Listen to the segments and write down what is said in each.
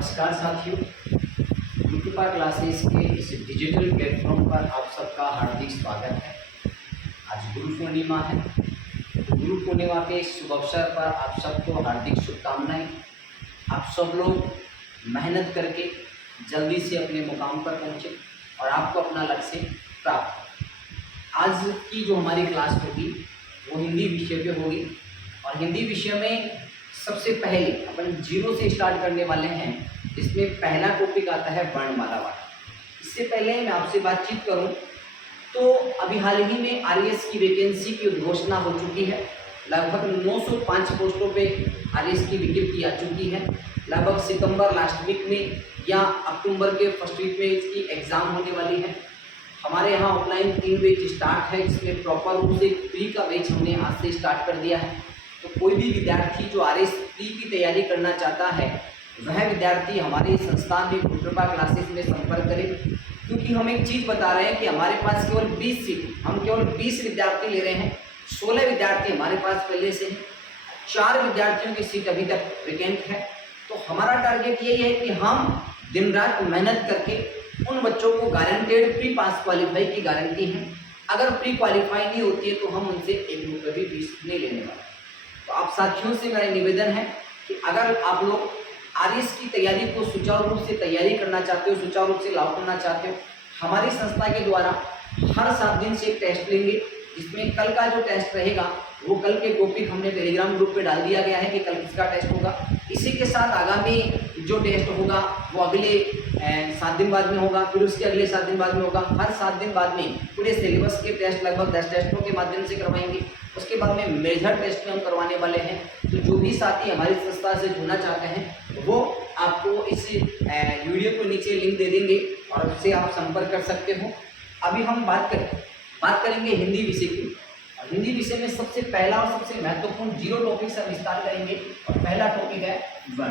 नमस्कार साथियों, गुरुकृपा क्लासेस के इस डिजिटल प्लेटफॉर्म पर आप सबका हार्दिक स्वागत है। आज गुरु पूर्णिमा है, तो गुरु पूर्णिमा के इस शुभ अवसर पर आप सबको हार्दिक शुभकामनाएं। आप सब लोग मेहनत करके जल्दी से अपने मुकाम पर पहुँचे और आपको अपना लक्ष्य प्राप्त हो। आज की जो हमारी क्लास होगी वो हिंदी विषय पे होगी और हिंदी विषय में सबसे पहले अपन जीरो से स्टार्ट करने वाले हैं। इसमें पहला टॉपिक आता है वर्णमाला वाला। इससे पहले मैं आपसे बातचीत करूं तो अभी हाल ही में आरएएस की वैकेंसी की घोषणा हो चुकी है। लगभग 905 पोस्टों पे आरएएस की विज्ञप्ति आ चुकी है। लगभग सितंबर लास्ट वीक में या अक्टूबर के फर्स्ट वीक में इसकी एग्ज़ाम होने वाली है। हमारे यहाँ ऑफलाइन 3 बैच स्टार्ट है, जिसमें प्रॉपर रूप से प्री का बैच हमने आज से स्टार्ट कर दिया है। तो कोई भी विद्यार्थी जो आरएएस प्री की तैयारी करना चाहता है वह विद्यार्थी हमारे संस्थान में गुरुकृपा क्लासेस में संपर्क करे, क्योंकि हम एक चीज़ बता रहे हैं कि हमारे पास केवल 20 सीट, हम केवल 20 विद्यार्थी ले रहे हैं। 16 विद्यार्थी हमारे पास पहले से हैं, 4 विद्यार्थियों की सीट अभी तक वैकेंट है। तो हमारा टारगेट यही है कि हम दिन रात मेहनत करके उन बच्चों को गारंटेड प्री पास क्वालिफाई की गारंटी है। अगर प्री क्वालिफाई नहीं होती है तो हम उनसे 1 रुपये भी फीस नहीं लेने वाले। तो आप साथियों से मेरा निवेदन है कि अगर आप लोग आरएएस की तैयारी को सुचारू रूप से तैयारी करना चाहते हो, सुचारू रूप से लागू करना चाहते हो, हमारी संस्था के द्वारा हर 7 दिन से एक टेस्ट लेंगे। जिसमें कल का जो टेस्ट रहेगा वो कल के टॉपिक हमने टेलीग्राम ग्रुप पे डाल दिया गया है कि कल किसका टेस्ट होगा। इसी के साथ आगामी जो टेस्ट होगा वो अगले 7 दिन बाद में होगा, फिर उसके अगले 7 दिन बाद में होगा। हर 7 दिन बाद में पूरे सिलेबस के टेस्ट लगभग 10 टेस्टों के माध्यम से करवाएंगे। उसके बाद में मेजर टेस्ट में हम करवाने वाले हैं। तो जो भी साथी हमारी संस्था से जुड़ना चाहते हैं वो आपको इस वीडियो को नीचे लिंक दे देंगे और उससे आप संपर्क कर सकते हो। अभी हम बात करेंगे हिंदी विषय की। और हिंदी विषय में सबसे पहला और सबसे महत्वपूर्ण 0 टॉपिक से हम विस्तार करेंगे। और पहला टॉपिक है वर्ण।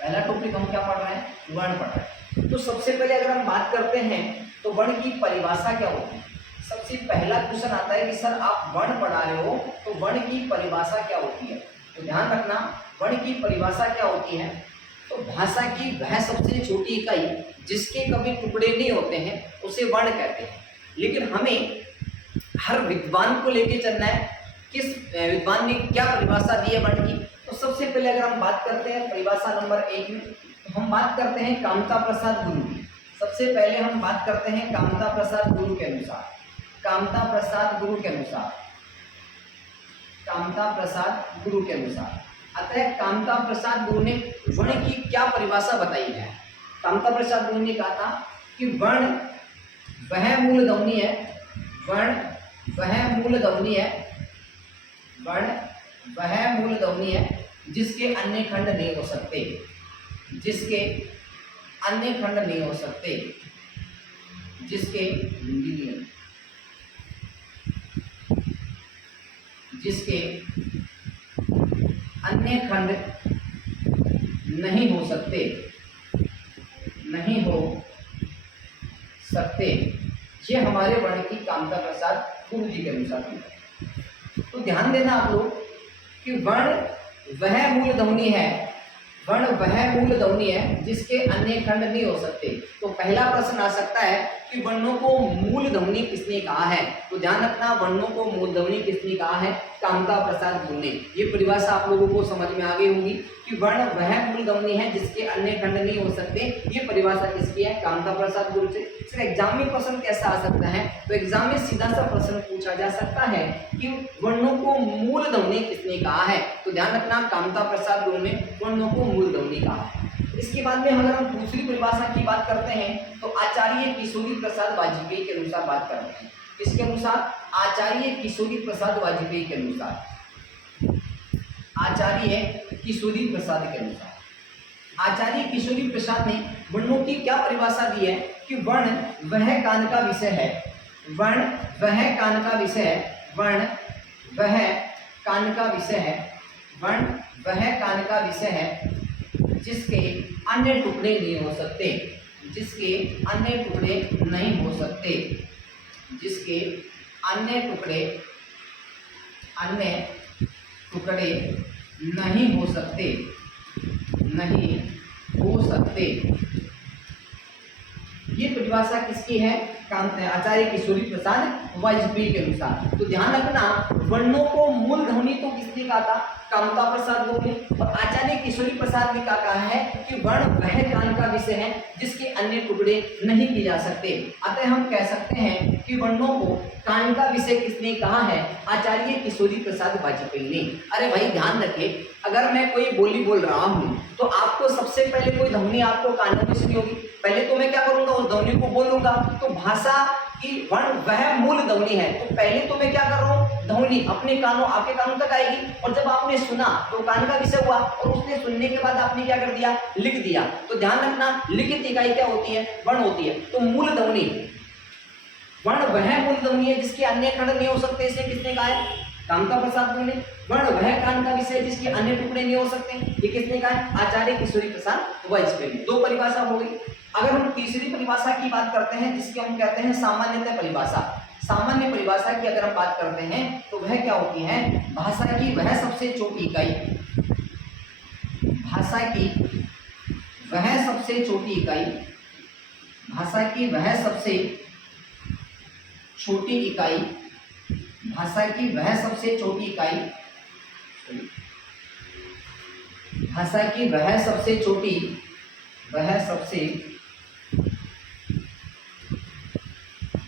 पहला टॉपिक हम क्या पढ़ रहे हैं? वर्ण पढ़ रहे हैं। तो सबसे पहले अगर हम बात करते हैं तो वर्ण की परिभाषा क्या होती है। सबसे पहला क्वेश्चन आता है कि सर आप वर्ण पढ़ा रहे हो तो वर्ण की परिभाषा क्या होती है। तो ध्यान रखना, वर्ण की परिभाषा क्या होती है। तो भाषा की वह सबसे छोटी इकाई जिसके कभी टुकड़े नहीं होते हैं उसे वर्ण कहते हैं। लेकिन हमें हर विद्वान को लेके चलना है, किस विद्वान ने क्या परिभाषा दी है वर्ण की। तो सबसे पहले अगर हम बात करते हैं परिभाषा नंबर 1 में, तो हम बात करते हैं कामता प्रसाद गुरु की। सबसे पहले हम बात करते हैं कामता प्रसाद गुरु के अनुसार। कामता प्रसाद गुरु के अनुसार, कामता प्रसाद गुरु के अनुसार अतः कामता प्रसाद गुरु ने वर्ण की क्या परिभाषा बताई है। कामता प्रसाद गुरु ने कहा था कि वर्ण वह मूल ध्वनि है, वर्ण वह मूल ध्वनि है, वर्ण वह मूल ध्वनि है जिसके अन्य खंड नहीं हो सकते, जिसके अन्य खंड नहीं हो सकते, जिसके अन्य खंड नहीं हो सकते, नहीं हो सकते। ये हमारे वर्ण की कामता प्रसाद गुरु जी के अनुसार है। तो ध्यान देना आप लोग कि वर्ण वह मूल ध्वनि है, वर्ण वह मूल ध्वनि है जिसके अन्य खंड नहीं हो सकते। तो पहला प्रश्न आ सकता है कि वर्णों को मूल ध्वनि किसने कहा है। तो ध्यान रखना, वर्णों को मूल ध्वनि किसने कहा है? कामता प्रसाद गुरु ने। ये परिभाषा आप लोगों को समझ में आ गई होगी कि वर्ण वह मूल ध्वनि है जिसके अन्य खंड नहीं हो सकते। ये परिभाषा किसकी है? कामता प्रसाद गुरु से। सर एग्जाम में प्रश्न कैसा आ सकता है? तो एग्जाम में सीधा सा प्रश्न पूछा जा सकता है कि वर्णों को मूल ध्वनि किसने कहा है। तो ध्यान रखना, कामता प्रसाद गुरु ने वर्णों को मूल ध्वनि कहा है। इसके बाद में अगर हम दूसरी परिभाषा की बात करते हैं तो आचार्य किशोरी प्रसाद वाजपेयी के अनुसार बात करते हैं। इसके अनुसार आचार्य किशोरी प्रसाद वाजपेयी के अनुसार, आचार्य किशोरी प्रसाद के अनुसार, आचार्य किशोरी प्रसाद ने वर्णों की क्या परिभाषा दी है कि वर्ण वह कान का विषय है, वर्ण वह कान का विषय है, वर्ण वह कान का विषय है, वर्ण वह कान का विषय है जिसके अन्य टुकड़े नहीं हो सकते, जिसके अन्य टुकड़े नहीं हो सकते, जिसके अन्य टुकड़े नहीं हो सकते, नहीं हो सकते। ये परिभाषा किसकी है? आचार्य किशोरी प्रसाद वाजपेयी के अनुसार। तो ध्यान रखना, वर्णों को मूल ध्वनि तो किसने कहा था? कामता प्रसाद लोग ने। और आचार्य किशोरी प्रसाद ने क्या कहा है कि वर्ण वह ज्ञान का विषय है जिसके अन्य टुकड़े नहीं किए जा सकते। अतः हम कह सकते हैं कि वर्णों को कान का विषय किसने कहा है? आचार्य किशोरी प्रसाद वाजपेयी ने। अरे भाई ध्यान रखिए, अगर मैं कोई बोली बोल रहा हूँ तो आपको सबसे पहले कोई ध्वनि आपको कानों में सुनी होगी। पहले तो मैं क्या करूंगा? उस ध्वनि को बोलूंगा। तो भाषा की वर्ण वह मूल ध्वनि है। तो पहले तो मैं क्या कर रहा हूँ? ध्वनि अपने कानों, आपके कानों तक आएगी। और जब आपने सुना तो कान का विषय हुआ, और उसने सुनने के बाद आपने क्या कर दिया? लिख दिया। तो ध्यान रखना, लिखित इकाई क्या होती है? वर्ण होती है। तो मूल ध्वनि, वर्ण वह मूल ध्वनि है जिसके अन्य खंड नहीं हो सकते। इसे किसने कहा है? कामता प्रसाद ने। वर्ण वह कान का विषय जिसके अन्य टुकड़े नहीं हो सकते, ये किसने कहा है? आचार्य किशोरी प्रसाद वाजपेयी ने। 2 परिभाषा हो गई। अगर हम तीसरी परिभाषा की बात करते हैं जिसके हम कहते हैं सामान्यतः परिभाषा। सामान्य परिभाषा की अगर हम बात करते हैं तो वह क्या होती है? भाषा की वह सबसे छोटी इकाई, भाषा की वह सबसे छोटी इकाई, भाषा की वह सबसे छोटी इकाई, भाषा की वह सबसे छोटी इकाई, भाषा की वह सबसे छोटी,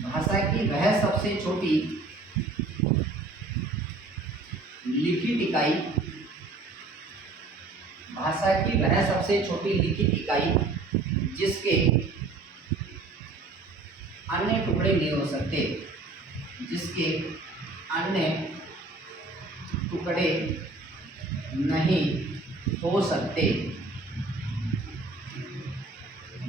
भाषा की वह सबसे छोटी लिखित इकाई, भाषा की वह सबसे छोटी लिखित इकाई जिसके अन्य टुकड़े नहीं हो सकते, जिसके अन्य टुकड़े नहीं हो सकते।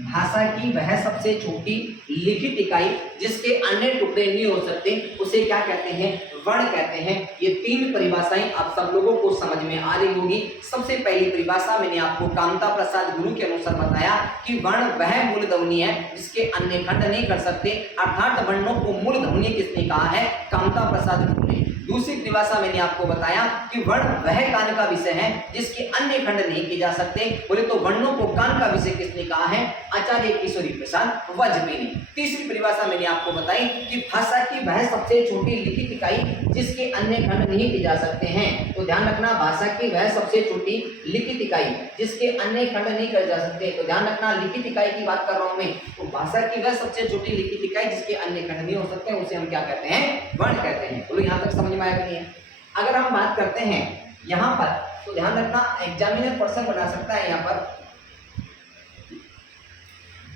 भाषा की वह सबसे छोटी लिखित इकाई जिसके अन्य टुकड़े नहीं हो सकते, उसे क्या कहते हैं? वर्ण कहते हैं। ये 3 परिभाषाएं आप सब लोगों को समझ में आ रही होगी। सबसे पहली परिभाषा मैंने आपको कामता प्रसाद गुरु के अनुसार बताया कि वर्ण वह मूल ध्वनि है जिसके अन्य खंड नहीं कर सकते, अर्थात वर्णों को मूल ध्वनि किसने कहा है? कामता प्रसाद गुरु ने। दूसरी परिभाषा मैंने आपको बताया कि वर्ण वह कान का विषय है जिसके अन्य खंड नहीं किए जा सकते। बोले तो वर्णों को कान का विषय किसने कहा है? आचार्य किशोरी प्रसाद वाजपेयी ने। तीसरी परिभाषा मैंने आपको बताई कि भाषा की वह सबसे छोटी लिखित इकाई जिसके अन्य खंड नहीं किए जा सकते हैं। तो ध्यान रखना, भाषा की वह सबसे छोटी लिखित इकाई जिसके अन्य खंड नहीं किए जा सकते। तो ध्यान रखना, लिखित इकाई की बात कर रहा हूं मैं। तो भाषा की वह सबसे छोटी लिखित इकाई जिसके अन्य खंड नहीं हो सकते, उसे हम क्या कहते हैं? वर्ण कहते हैं। बोलो यहाँ तक समझ में आया कि नहीं है? अगर हम बात करते हैं यहाँ पर, तो ध्यान रखना, एग्जामिनर प्रश्न बना सकता है यहाँ पर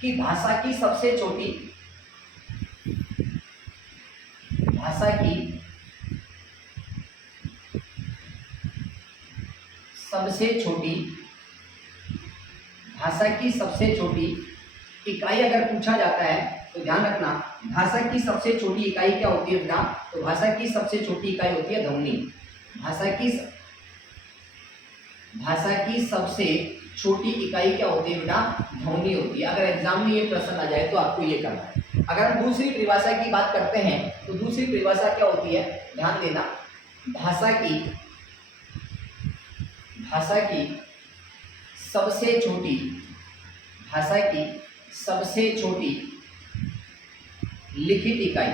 कि भाषा की सबसे छोटी, भाषा की सबसे छोटी, भाषा की सबसे छोटी इकाई अगर पूछा जाता है तो ध्यान रखना, भाषा की सबसे छोटी इकाई क्या होती है बेटा? तो भाषा की सबसे छोटी इकाई होती है ध्वनि। भाषा की सबसे छोटी इकाई क्या होती है बेटा? ध्वनि होती है। अगर एग्जाम में ये प्रश्न आ जाए तो आपको ये करना है। अगर हम दूसरी परिभाषा की बात करते हैं तो दूसरी परिभाषा क्या होती है? ध्यान देना, भाषा की सबसे छोटी, भाषा की सबसे छोटी लिखित इकाई,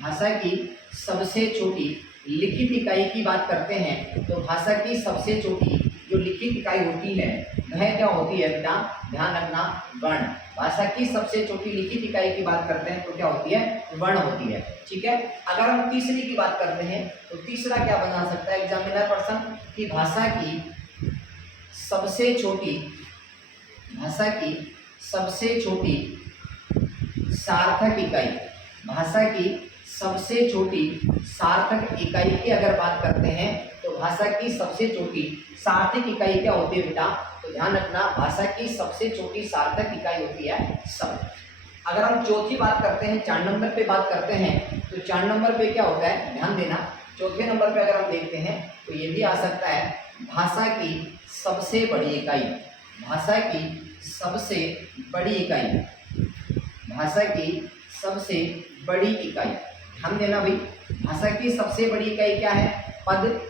भाषा की सबसे छोटी लिखित इकाई की बात करते हैं तो भाषा की सबसे छोटी जो लिखित इकाई होती है वह क्या होती है बेटा? ध्यान रखना, वर्ण। भाषा की सबसे छोटी लिखित इकाई की बात करते हैं तो क्या होती है? वर्ण होती है। ठीक है। अगर हम तीसरी की बात करते हैं तो तीसरा क्या बना सकता है एग्जामिनर पर्सन? कि भाषा की सबसे छोटी, भाषा की सबसे छोटी सार्थक इकाई, भाषा की सबसे छोटी सार्थक इकाई की अगर बात करते हैं तो भाषा की सबसे छोटी सार्थक इकाई क्या होती है बेटा? तो ध्यान रखना, भाषा की सबसे छोटी सार्थक इकाई होती है शब्द। अगर हम चौथी बात करते हैं, 4 नंबर पे बात करते हैं तो 4 नंबर पे क्या होता है? ध्यान देना, चौथे नंबर पे अगर हम देखते हैं तो ये भी आ सकता है भाषा की सबसे बड़ी इकाई, भाषा की सबसे बड़ी इकाई, भाषा की सबसे बड़ी इकाई। ध्यान देना भाई, भाषा की सबसे बड़ी इकाई क्या है? पद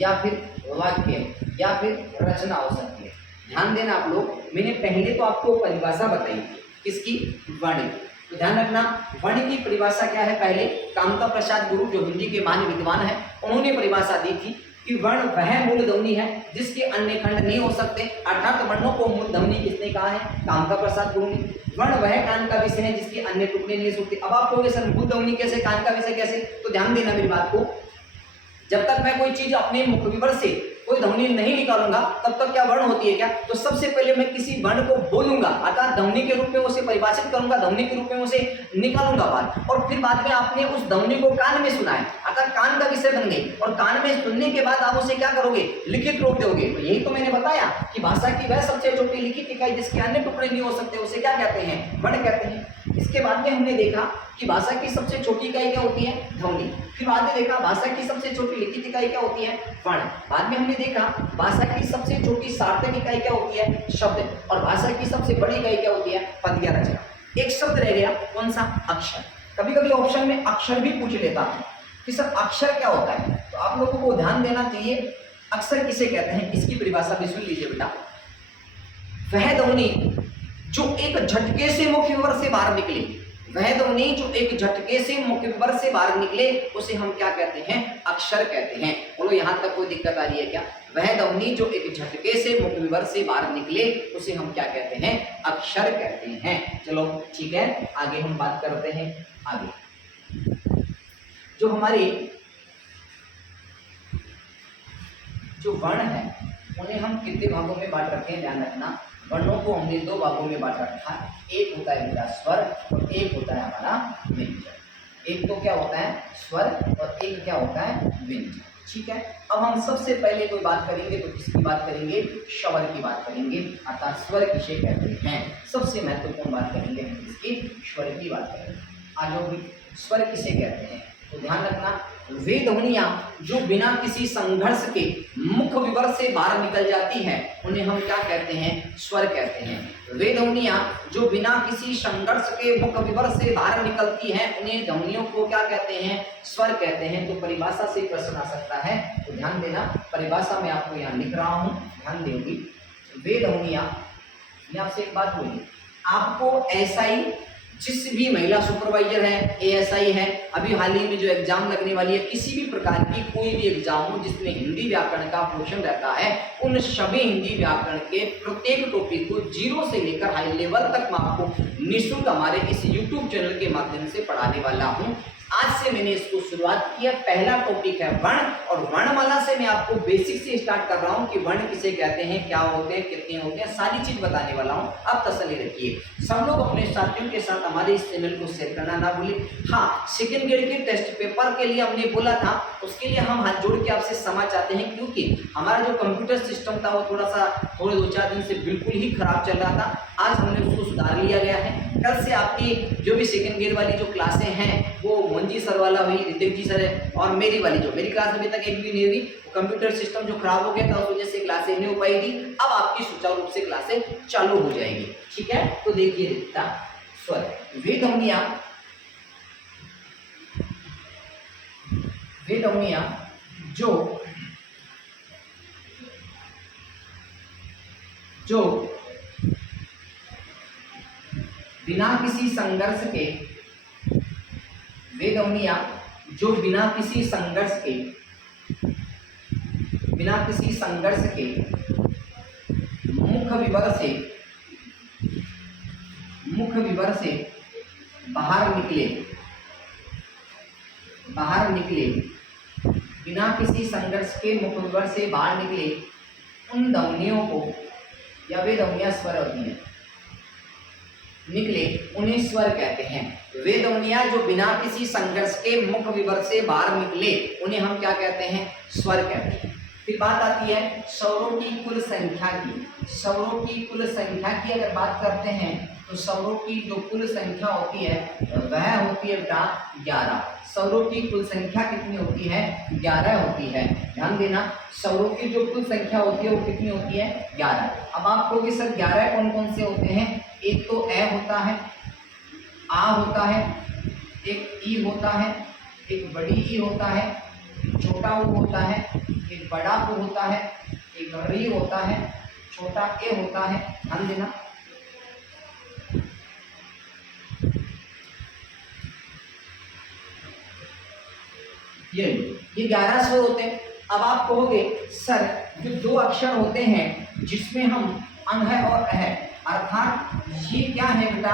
या फिर वाक्य या फिर रचना हो सकती है। ध्यान देना आप लोग, मैंने पहले तो आपको परिभाषा बताई थी किसकी, वर्ण की। तो ध्यान रखना, वर्ण की परिभाषा क्या है, पहले कामता प्रसाद गुरु जो हिंदी के महान विद्वान है उन्होंने परिभाषा दी थी कि वर्ण वह मूल ध्वनि है जिसके अन्य खंड नहीं हो सकते, अर्थात वर्णों को मूल ध्वनि किसने कहा है, कामता प्रसाद गुरु ने। वर्ण वह कान का विषय है जिसके अन्य टुकड़े नहीं हो सकते। अब आप कहोगे सर मूल ध्वनि कैसे, कान का विषय कैसे, तो ध्यान देना मेरी बात को, जब तक मैं कोई चीज अपने मुख विवर से कोई ध्वनि नहीं निकालूंगा तब तक क्या वर्ण होती है क्या, तो सबसे पहले मैं किसी वर्ण को बोलूंगा अर्थात ध्वनि के रूप में उसे परिभाषित करूंगा, ध्वनि के रूप में उसे निकालूंगा बाहर, और फिर बाद में आपने उस ध्वनि को कान में सुना है अर्थात कान का विषय बन गई, और कान में सुनने के बाद आप उसे क्या करोगे, लिखित रूप दोगे। तो यही तो मैंने बताया कि भाषा की वह सबसे छोटी लिखित इकाई जिसके अन्य टुकड़े नहीं हो सकते उसे क्या कहते हैं, वर्ण कहते हैं। इसके बाद में हमने देखा कि भाषा की सबसे छोटी इकाई क्या होती है, ध्वनि। फिर बाद में देखा भाषा की सबसे छोटी लिखित इकाई क्या होती है, वर्ण। बाद में हमने देखा भाषा की सबसे छोटी सार्थक इकाई क्या होती है, शब्द, और भाषा की सबसे बड़ी इकाई क्या होती है, पद या रचना। एक शब्द रह गया, कौन सा, अक्षर। कभी कभी ऑप्शन में अक्षर भी पूछ लेता है कि सर अक्षर क्या होता है, तो आप लोगों को ध्यान देना चाहिए अक्षर किसे कहते हैं, इसकी परिभाषा भी सुन लीजिए बेटा। वह ध्वनि जो एक झटके से मुख्य विवर से बाहर निकले, वह ध्वनि जो एक झटके से मुख्य विवर से बाहर निकले उसे हम क्या कहते हैं, अक्षर कहते हैं। बोलो यहां तक कोई दिक्कत आ रही है क्या, वह ध्वनि जो एक झटके से मुख्य विवर से बाहर निकले उसे हम क्या कहते हैं, अक्षर कहते हैं। चलो ठीक है, आगे हम बात करते हैं। आगे जो हमारे जो वर्ण है उन्हें हम कितने भागों में बांट रखे हैं, ध्यान रखना। वर्णों को हमने दो भागों में बांट रखा है, एक होता है मेरा स्वर और एक होता है हमारा व्यंजन। एक तो क्या होता है स्वर और एक क्या होता है व्यंजन, ठीक है। अब हम सबसे पहले कोई बात करेंगे तो किसकी बात करेंगे, स्वर की बात करेंगे, अर्थात स्वर किसे कहते हैं। सबसे महत्वपूर्ण बात करेंगे हम इसकी, स्वर की बात करेंगे। आज भी स्वर किसे कहते हैं, तो ध्यान रखना, वे ध्वनियां जो बिना किसी संघर्ष के मुख्य विवर से बाहर निकल जाती है उन्हें हम क्या कहते हैं, स्वर कहते हैं। वे ध्वनियां जो बिना किसी संघर्ष के मुख्य विवर से बाहर निकलती हैं उन्हें ध्वनियों को क्या कहते हैं, स्वर कहते हैं। तो परिभाषा से प्रश्न आ सकता है, तो ध्यान देना, परिभाषा में आपको यहाँ लिख रहा हूँ, ध्यान देंगी। वे ध्वनियां, मैं आपसे एक बात बोली, आपको एसआई जिस भी महिला सुपरवाइजर है, एएसआई है, अभी हाल ही में जो एग्जाम लगने वाली है, किसी भी प्रकार की कोई भी एग्जाम हो जिसमें हिंदी व्याकरण का पोर्शन रहता है, उन सभी हिंदी व्याकरण के प्रत्येक टॉपिक को जीरो से लेकर हाई लेवल तक मैं आपको निःशुल्क हमारे इस यूट्यूब चैनल के माध्यम से पढ़ाने वाला हूँ। आज से मैंने इसको शुरुआत की है। पहला टॉपिक है वर्ण, और वर्णमाला से मैं आपको बेसिक से स्टार्ट कर रहा हूं कि वर्ण किसे कहते हैं, क्या होते हैं, कितने होते हैं, सारी चीज बताने वाला हूं। आप तसल्ली रखिए। सब लोग अपने साथियों के साथ हमारे इस चैनल को शेयर करना ना भूलें। हाँ, सेकंड ग्रेड के टेस्ट पेपर के लिए हमने बोला था, उसके लिए हम हाथ जोड़ के आपसे क्षमा चाहते हैं, क्योंकि हमारा जो कंप्यूटर सिस्टम था वो थोड़े 2-4 दिन से बिल्कुल ही खराब चल रहा था। आज हमने उसको सुधार लिया गया है। कल से आपकी जो भी सेकंड ग्रेड वाली जो क्लासें हैं वो मंजी सर वाला हुई, ऋतिक जी सर है, और मेरी वाली जो मेरी क्लास अभी तक एक भी नहीं हुई, कंप्यूटर सिस्टम जो खराब हो गया था उस वजह से क्लासें नहीं हो पाई थी। अब आपकी सुचारू रूप से क्लासें चालू हो जाएंगी, ठीक है। तो देखिए रिक्ता स्वर, वे ध्वनियां जो बिना किसी संघर्ष के, वे ध्वनियां जो बिना किसी संघर्ष के मुख्य विवर से बाहर निकले, बिना किसी संघर्ष के मुख्य विवर से बाहर निकले उन ध्वनियों को, या वे ध्वनियां स्वर होती हैं, निकले उन्हें स्वर कहते हैं। वे ध्वनियां जो बिना किसी संघर्ष के मुख्य विवर से बाहर निकले उन्हें हम क्या कहते हैं, स्वर कहते हैं। फिर बात आती है स्वरों की कुल संख्या की। स्वरों की कुल संख्या की अगर बात करते हैं तो स्वरों की जो कुल संख्या होती है वह होती है बेटा 11। स्वरों की कुल संख्या कितनी होती है, 11 होती है। ध्यान देना, स्वरों की जो कुल संख्या होती है वो कितनी होती है, 11। अब आप कहोगे सर 11 कौन कौन से होते हैं, एक तो ए होता है, आ होता है, एक ई होता है, एक बड़ी ई होता है, एक छोटा ऊ होता है, एक बड़ा ऊ होता है, एक री होता है, छोटा ए होता है, ध्यान देना। ये 11 स्वर होते हैं। अब आप कहोगे सर जो दो अक्षर होते हैं जिसमें हम अंग है और अह, अर्थात ये क्या है बेटा,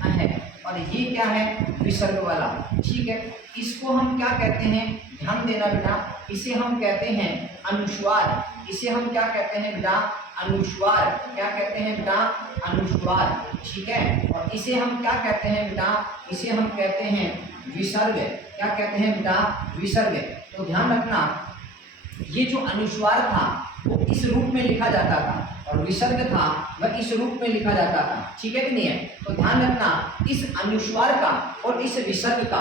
अह, और ये क्या है, विसर्ग वाला, ठीक है। इसको हम क्या कहते हैं, ध्यान देना बेटा, इसे हम कहते हैं अनुस्वार। इसे हम क्या कहते हैं बेटा, अनुस्वार। क्या कहते हैं बेटा, अनुस्वार, ठीक है। और इसे हम क्या कहते हैं बेटा, इसे हम कहते हैं विसर्ग। क्या कहते हैं बेटा, विसर्ग। तो ध्यान रखना, ये जो अनुस्वार था वो इस रूप में लिखा जाता था और विसर्ग था वह इस रूप में लिखा जाता था, ठीक है कि नहीं है। तो ध्यान रखना, इस अनुस्वार का और इस विसर्ग का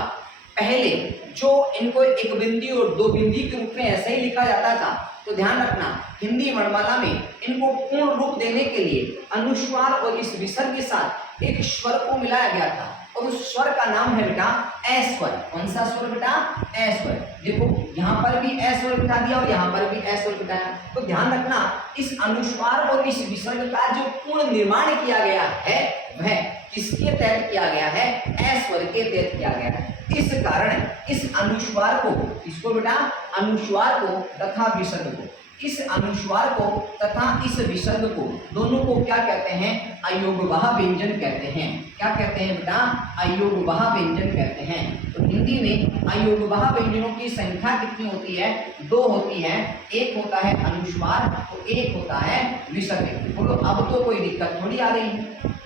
पहले जो इनको एक बिंदी और दो बिंदी के रूप में ऐसे ही लिखा जाता था, तो ध्यान रखना हिंदी वर्णमाला में इनको पूर्ण रूप देने के लिए अनुस्वार और इस विसर्ग के साथ एक स्वर को मिलाया गया था और उस स्वर का नाम है बेटा ए स्वर। कौन सा स्वर बेटा, ए स्वर। देखो यहाँ पर भी ए स्वर बिठा दिया और यहाँ पर भी ए स्वर बिठाया। तो ध्यान रखना, इस अनुस्वार और इस विसर्ग का जो पूर्ण निर्माण किया गया है वह किसके तहत किया गया है, ए स्वर के तहत किया गया है। इस कारण इस अनुस्वार को, इसको बेटा अनुस्वार को तथा विसर्ग को, इस अनुस्वार को तथा इस विसर्ग को दोनों को क्या कहते हैं, अयोगवाह व्यंजन कहते हैं। क्या कहते हैं बेटा, अयोगवाह व्यंजन कहते हैं। तो हिंदी में अयोगवाह व्यंजनों की संख्या कितनी होती है, 2 होती है। एक होता है अनुस्वार तो एक होता है विसर्ग। बोलो अब तो कोई दिक्कत थोड़ी आ रही है।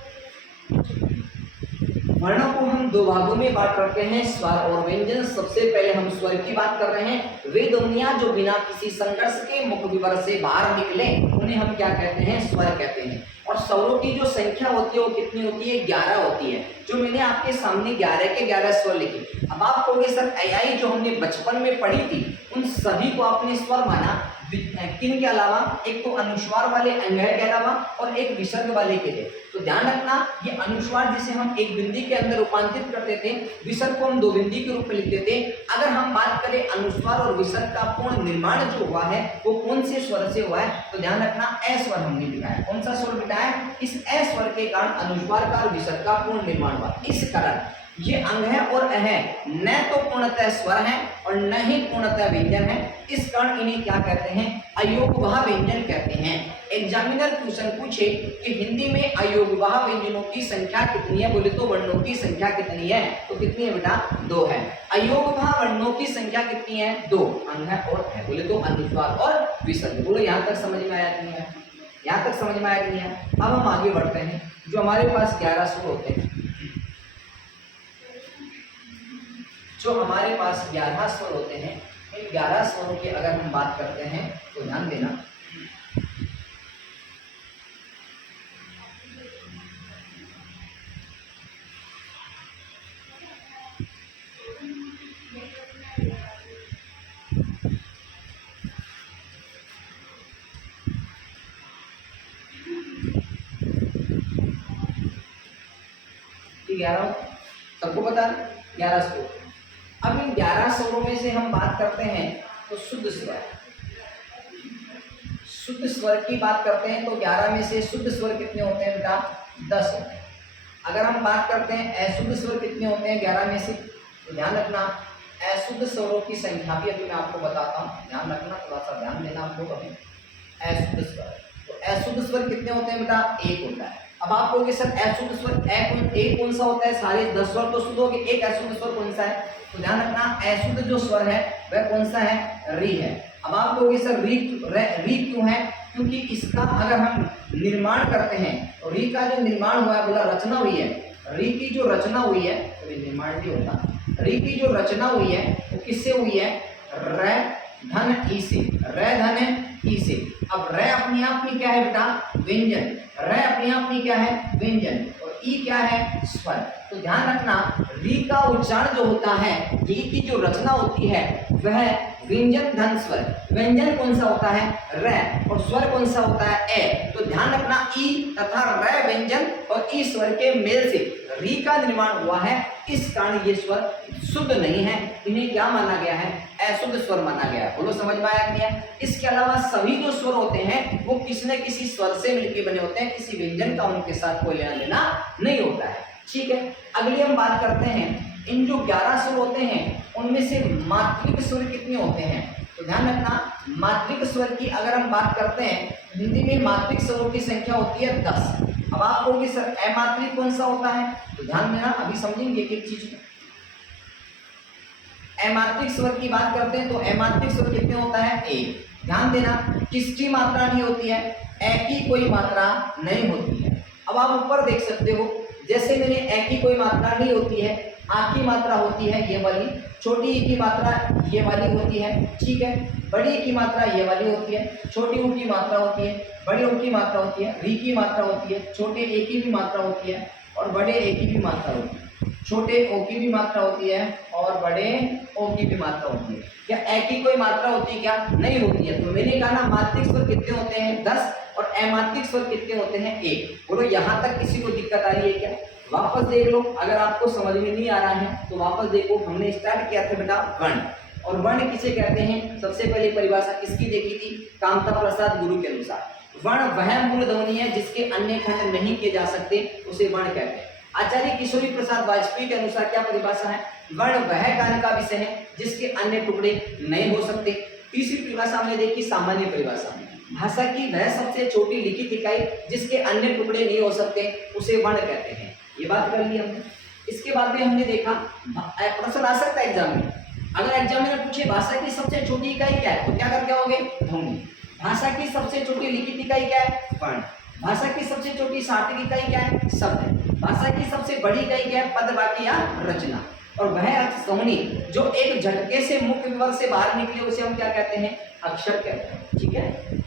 वर्णों को हम 2 भागों में बांट रखते हैं, स्वर और व्यंजन। सबसे पहले हम स्वर की बात कर रहे हैं। वे ध्वनियां जो बिना किसी संघर्ष के मुख विवर से बाहर निकले उन्हें हम क्या कहते हैं, स्वर कहते हैं। और स्वरों की जो संख्या होती है वो कितनी होती है, 11 होती है। जो मैंने आपके सामने 11 के 11 स्वर लिखे। अब आप कहोगे सर आई जो हमने बचपन में पढ़ी थी उन सभी को आपने स्वर माना, किन के अलावा, एक तो अनुस्वार वाले अंगय के अलावा और एक विसर्ग वाले के लिए। तो ध्यान रखना, ये अनुस्वार जिसे हम एक बिंदी के अंदर रूपांतरित करते थे, विसर्ग को हम 2 बिंदी के रूप में लिखते थे। अगर हम बात करें अनुस्वार और विसर्ग का पूर्ण निर्माण जो हुआ है वो कौन से स्वर से हुआ है, तो ध्यान रखना ए स्वर हमने लिखा है। कौन सा स्वर लिखा है, इस ए स्वर के कारण अनुस्वार का और विसर्ग का पूर्ण निर्माण हुआ। इस कारण ये अंग है और अह न तो पूर्णतः स्वर है और न ही पूर्णतः व्यंजन है। इस कारण इन्हें क्या कहते हैं, अयोगवाह व्यंजन कहते हैं। एग्जामिनर क्वेश्चन पूछे कि हिंदी में अयोगवाह व्यंजनों की संख्या कितनी है, बोले तो वर्णों की संख्या कितनी है, तो कितनी है बेटा, 2 है। अयोगवाह वर्णों की संख्या कितनी है, 2, अंग है और अह, बोले तो अनुस्वार और विसर्ग। बोलो यहाँ तक समझ में आया नहीं है, यहाँ तक समझ में आया नहीं है। अब हम आगे बढ़ते हैं। जो हमारे पास 11 स्वर होते हैं, जो हमारे पास 11 स्वर होते हैं, इन 11 स्वरों की अगर हम बात करते हैं तो ध्यान देना, कि 11 सबको पता है 11 स्वर। अब इन 11 स्वरों में से हम बात करते हैं तो शुद्ध स्वर, शुद्ध स्वर की बात करते हैं तो 11 में से शुद्ध स्वर कितने होते हैं बेटा, 10 होते हैं। अगर हम बात करते हैं अशुद्ध स्वर कितने होते हैं 11 में से, तो ध्यान रखना अशुद्ध स्वरों की संख्या भी अभी मैं आपको बताता हूँ, ध्यान रखना, थोड़ा सा ध्यान देना आप लोग। अभी अशुद्ध स्वर, तो अशुद्ध स्वर कितने होते हैं बेटा, 1 होता है। अब आप कहोगे सर अशुद्ध स्वर एक कौन सा होता है, सारे 10 स्वर तो शुद्ध हो गए, एक अशुद्ध स्वर कौन सा है, तो ध्यान रखना अशुद्ध जो स्वर है वह कौन सा है, री है। अब आप कहोगे सर री क्यों है, क्योंकि इसका अगर हम निर्माण करते हैं तो री का जो निर्माण हुआ है, बोला रचना हुई है, री की जो रचना हुई है, तो निर्माण भी होता, री की जो रचना हुई है वो किससे हुई है, र धन ई से, र धन ई से। अब र अपने आप में क्या है बेटा, व्यंजन, र अपने आप में क्या है, व्यंजन, और ई क्या है, स्वर। तो ध्यान रखना री का उच्चारण जो होता है, री की जो रचना होती है वह व्यंजन धन स्वर। व्यंजन कौन सा होता है? र, और स्वर कौन सा होता है? ए। तो ध्यान रखना, ई तथा र व्यंजन और ई स्वर के मेल से री का निर्माण हुआ है, इस कारण ये स्वर शुद्ध नहीं है, इन्हें क्या माना गया है? अशुद्ध स्वर माना गया है। बोलो समझ में आया क्या? इसके अलावा सभी जो स्वर होते हैं वो किसी न किसी स्वर से मिलकर बने होते हैं, किसी व्यंजन का उनके साथ कोई लेना देना नहीं होता है। ठीक है, अगली हम बात करते हैं, इन जो 11 स्वर होते हैं उनमें से मात्रिक स्वर कितने होते हैं? तो ध्यान रखना, मात्रिक स्वर की अगर हम बात करते हैं, हिंदी में मात्रिक स्वरों की संख्या होती है 10। अब आप कहोगे सर अमात्रिक कौन सा होता है? तो ध्यान देना, अभी समझेंगे एक चीज को। अमात्रिक स्वर की बात करते हैं तो अमात्रिक स्वर कितने होता है? 1। ध्यान देना, किसकी मात्रा नहीं होती है? ए की कोई मात्रा नहीं होती है। अब आप ऊपर देख सकते हो, जैसे मैंने ए की कोई मात्रा नहीं होती है, आ की मात्रा होती है ये वाली, छोटी ई की मात्रा ये वाली होती है, ठीक है, बड़ी ई की मात्रा ये वाली होती है, छोटी ऊ की मात्रा होती है, बड़ी ऊ की मात्रा होती है, री की मात्रा होती है, छोटे ए की भी मात्रा होती है और बड़े ए की भी मात्रा होती है, छोटे ओ की भी मात्रा होती है और बड़े ओ की भी मात्रा होती है। क्या ए की कोई मात्रा होती है? क्या नहीं होती है। तो मैंने कहा ना, मात्रिक स्वर कितने होते हैं? 10 और अमात्रिक स्वर कितने होते हैं? 1। बोलो यहाँ तक किसी को दिक्कत आ रही है क्या? वापस देख लो, अगर आपको समझ में नहीं आ रहा है तो वापस देखो। हमने स्टार्ट किया था बेटा वर्ण, और वर्ण किसे कहते हैं? सबसे पहले परिभाषा किसकी देखी थी? कामता प्रसाद गुरु के अनुसार वर्ण वह मूल ध्वनि है जिसके अन्य खंड नहीं किए जा सकते, उसे वर्ण कहते हैं। आचार्य किशोरी प्रसाद वाजपेयी के अनुसार क्या परिभाषा है? वर्ण वह गान का विषय है जिसके अन्य टुकड़े नहीं हो सकते। तीसरी परिभाषा हमने देखी सामान्य परिभाषा, भाषा की वह सबसे छोटी लिखित इकाई जिसके अन्य टुकड़े नहीं हो सकते, उसे वर्ण कहते हैं। ये बात कर ली हमने। इसके बाद में हमने देखा, प्रश्न आ सकता है एग्जाम में, अगर एग्जाम में पूछे भाषा की सबसे छोटी इकाई क्या है, तो क्या करके आओगे? ध्वनि। भाषा की सबसे छोटी लिखित इकाई क्या है? वर्ण। भाषा की सबसे छोटी सार्थक इकाई क्या है? शब्द। भाषा की सबसे बड़ी इकाई क्या है? पद, वाक्य या रचना। और वह अर्थ ध्वनि जो एक झटके से मुख्य विवर से बाहर निकले, उसे हम क्या कहते हैं? अक्षर कहते हैं। ठीक है,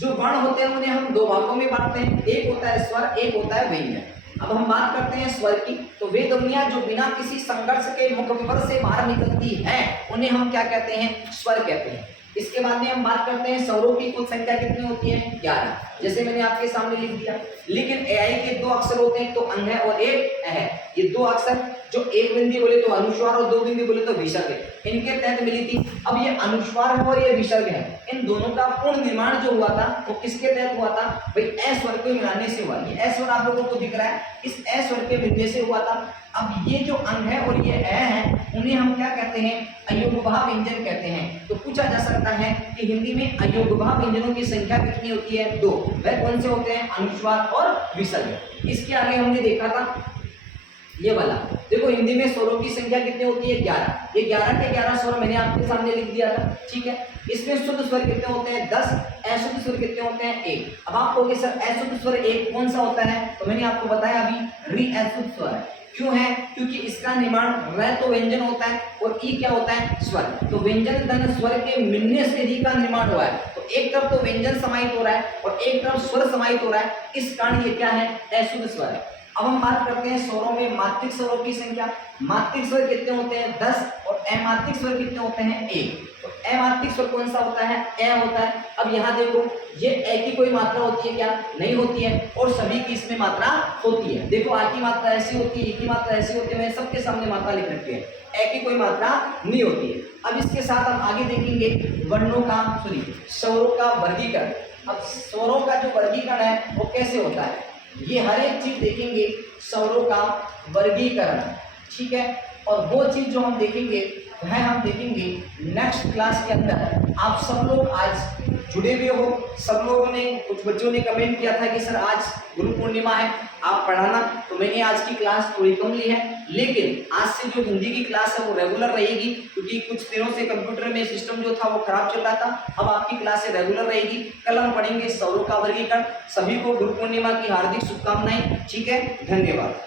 जो वर्ण होते हैं उन्हें हम दो भागों में बांटते हैं, एक होता है स्वर, एक होता है व्यंजन। अब हम बात करते हैं स्वर की, तो वे ध्वनियां जो बिना किसी संघर्ष के मुख्य विवर से बाहर निकलती हैं, उन्हें हम क्या कहते हैं? स्वर कहते हैं। इसके बाद में हम बात करते हैं स्वरों की कुल संख्या कितनी होती है? 11। जैसे मैंने आपके सामने लिख दिया, लेकिन एआई के 2 अक्षर होते हैं, तो अंग है और एक है। ये 2 अक्षर जो एक बिंदी बोले तो अनुस्वार और 2 बिंदी बोले तो विसर्ग है, इनके तहत मिली थी। अब ये अनुस्वार है और ये विसर्ग है, इन दोनों का पूर्ण निर्माण जो हुआ था वो किसके तहत हुआ था? भाई ए स्वर को मिलाने से हुआ। ये ए स्वर आप लोगों को दिख रहा है, इस ए स्वर के मिलने से हुआ था। अब ये जो अंग है और ये ए है, उन्हें हम क्या कहते हैं? अयोगभाव व्यंजन कहते हैं। तो पूछा जा सकता है कि हिंदी में अयोगभाव व्यंजनों की संख्या कितनी होती है? 2। वह कौन से होते हैं? अनुस्वार और विसर्ग। इसके आगे हमने देखा था ये वाला, देखो हिंदी में स्वरों की संख्या कितनी होती है? 11। ये 11 के 11 स्वर मैंने आपके सामने लिख दिया था। ठीक है, इसमें शुद्ध स्वर कितने होते हैं? 10। अशुद्ध स्वर कितने होते हैं? 1। अब आप कहोगे सर अशुद्ध स्वर 1 कौन सा होता है? तो मैंने आपको बताया अभी, री अशुद्ध स्वर है। क्यों है? क्योंकि इसका निर्माण र तो व्यंजन होता है और ई क्या होता है? स्वर। तो व्यंजन धन स्वर के मिलने से री का निर्माण हुआ है। तो एक तरफ तो व्यंजन समाहित हो रहा है और एक तरफ स्वर समाहित हो रहा है, इस कारण ये क्या है? अशुद्ध स्वर है। अब हम बात करते हैं स्वरों में मात्रिक स्वरों की संख्या। मात्रिक स्वर कितने होते हैं? 10 और अमात्रिक स्वर कितने होते हैं? 1। तो अमात्रिक स्वर कौन सा होता है? ए होता है। अब यहाँ देखो, ये ए की कोई मात्रा होती है क्या? नहीं होती है, और सभी की इसमें मात्रा होती है। देखो आ की मात्रा ऐसी होती है, ई की मात्रा ऐसी होती है, मैंने सबके सामने मात्रा लिख रखी है। ए की कोई मात्रा नहीं होती है। अब इसके साथ हम आगे देखेंगे वर्णों का, स्वरों का वर्गीकरण। अब स्वरों का जो वर्गीकरण है वो कैसे होता है, ये हर एक चीज देखेंगे, स्वरों का वर्गीकरण। ठीक है, और वो चीज जो हम देखेंगे वह हम देखेंगे नेक्स्ट क्लास के अंदर। आप सब लोग आज जुड़े हुए हो, सब लोगों ने, कुछ बच्चों ने कमेंट किया था कि सर आज गुरु पूर्णिमा है, आप पढ़ाना। तो मैंने आज की क्लास थोड़ी कम ली है, लेकिन आज से जो हिंदी की क्लास है वो रेगुलर रहेगी, क्योंकि कुछ दिनों से कंप्यूटर में सिस्टम जो था वो खराब चल रहा था। अब आपकी क्लास रेगुलर रहेगी। कल हम पढ़ेंगे स्वरों का वर्गीकरण। सभी को गुरु पूर्णिमा की हार्दिक शुभकामनाएं। ठीक है, धन्यवाद।